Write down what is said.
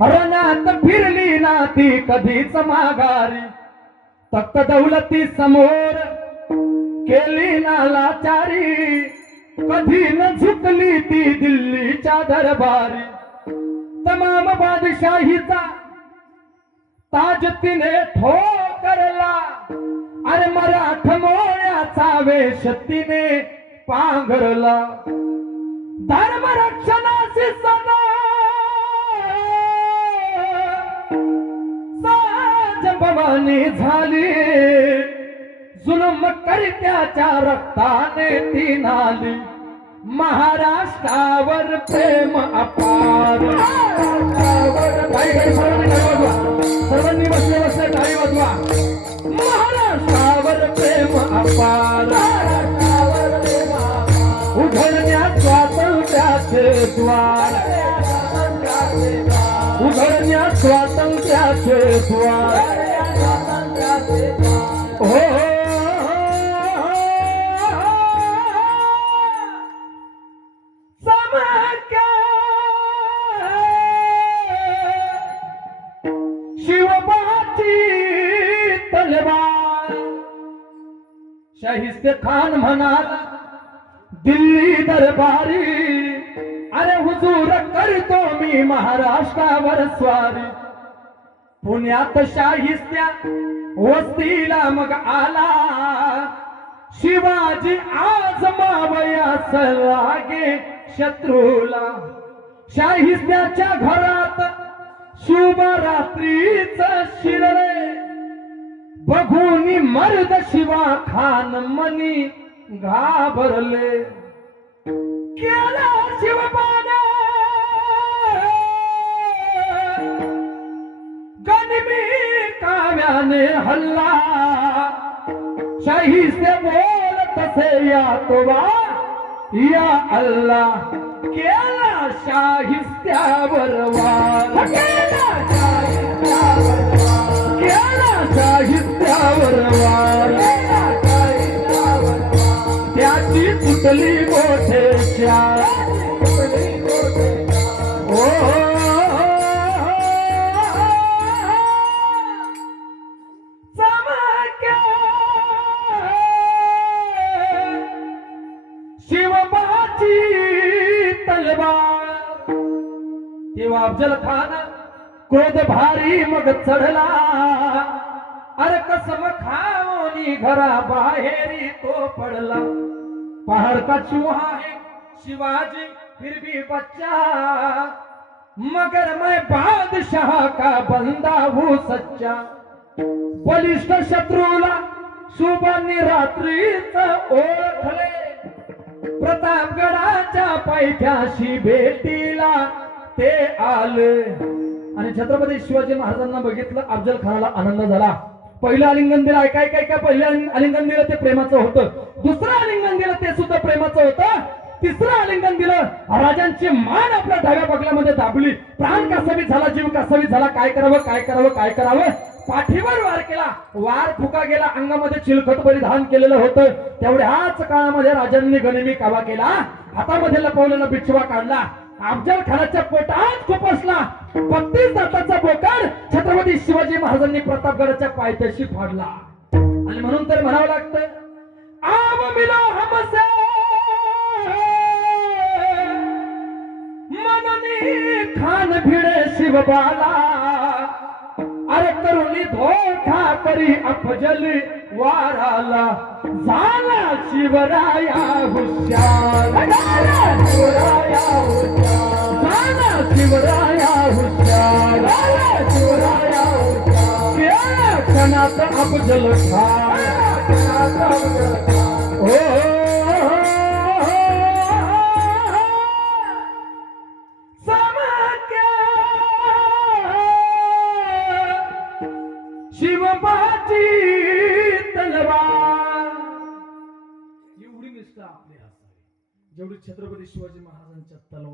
रणात फिरली ना ती कधीच माघारी. तक्त दौलती समोर केली ना लाचारी कधी न झुकली ती दिल्लीच्या दरबारी. तमाम बादशाहीचा ताज तिने ठोकरला अरे मराठ मोळ्याचा वेश तिने पांघरला. धर्म साज झाली. जुलम करत्याच्या रक्ताने ती नाली. महाराष्ट्रावर प्रेम अपार. सर्वांनी बसले बसले काही वाजवा महाराष्ट्रावर प्रेम अपार. उघडण्या स्वातंत्र्याचे द्वार. उघडण्या स्वातंत्र्याचे द्वार. शाहिस्ते खान म्हणाल दिल्ली दरबारी अरे हुजूर करतो मी महाराष्ट्रावर स्वारी. पुण्यात शाहिस्त्या वस्तीला मग आला. शिवाजी आज मावयास लागे शत्रूला. शाहिस्त्याच्या घरात शुभ रात्रीच शिरले. बघून मर्द शिवा खान मनी घाबरले. केला शिवपाना. मी काव्याने हल्ला. शाही से बोल तसे या तोबा. या अल्लाह केला शाहिस्त्यावर तलवार तेव्हा अफजल खान क्रोध भारी मग चढला अरे कसम खाओनी घरा बाहेरी तो पडला पहाड़ का चूहा है शिवाजी फिर भी बच्चा मगर मैं बादशाह का बंदा हूँ सच्चा बलिष्ठ शत्रूला शुभ रात्रीच ओळखले प्रतापगडाच्या पायथ्याशी भेटीला ते आले. आणि छत्रपती शिवाजी महाराजांना बघितलं अफजल खानाला आनंद झाला. पहिलं आलिंगन दिलं ऐकाय काय काय पहिलं आलिंगन दिलं ते प्रेमाचं होतं. दुसरं आलिंगन दिलं ते सुद्धा प्रेमाचं होतं. तिसरं आलिंगन दिलं राजांची मान आपल्या डाव्या बगल्यामध्ये दाबली. प्राण कासावी झाला जीव कासावी झाला काय करावं काय करावं काय करावं? पाठीवर वार केला. वार फुका गेला अंगामध्ये चिलखत परिधान केलेलं होतं. तेवढ्याच काळामध्ये राजांनी गणिमी कावा केला. हातामध्ये लपवलेला बिछवा काढला. अफजल खानाच्या पोटात खुपसला बत्तीस दाताचा बोकार छत्रपती शिवाजी महाराजांनी प्रतापगडाच्या पायथ्याशी फाडला. आणि म्हणून तर म्हणावं लागतं आव मिलो हमसे मननी खान भिडे शिवबाला करुणी धोखा करी अफजल वाराला. झाला शिवराया हुशार. शिवराया हुशार. झाला शिवराया हुशार. शिवराया हुशार क्षणात अफजल खा ओ शिवबाची तलवार. एवढी निष्ठा आपली असावी जेवढी छत्रपती शिवाजी महाराजांच्या तलवार